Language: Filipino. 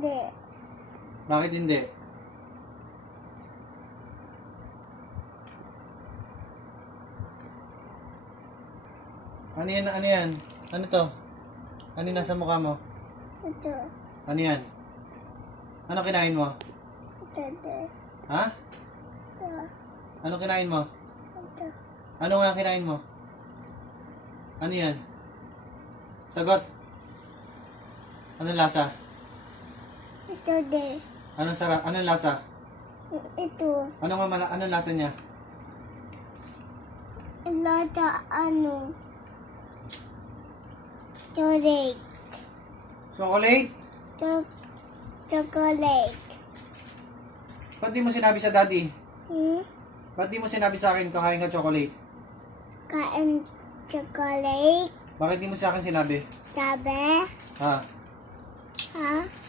Hindi. Bakit hindi? Ano yan? Ano yan? Ano to? Ano yung nasa mukha mo? Ito. Ano yan? Ano kinain mo? Ito. Ha? Ito. Ano kinain mo? Ito. Ano nga kinain mo? Ano yan? Sagot. Anong lasa? Ito din. Anong sarap? Anong lasa? Ito. Anong lasa niya? Lata ano? Chocolate. Chocolate? Chocolate. Ba't di mo sinabi sa daddy? Hmm? Ba't di mo sinabi sa akin kakain ka chocolate? Kain chocolate. Bakit di mo sa akin sinabi? Sabi. Ha? Ha?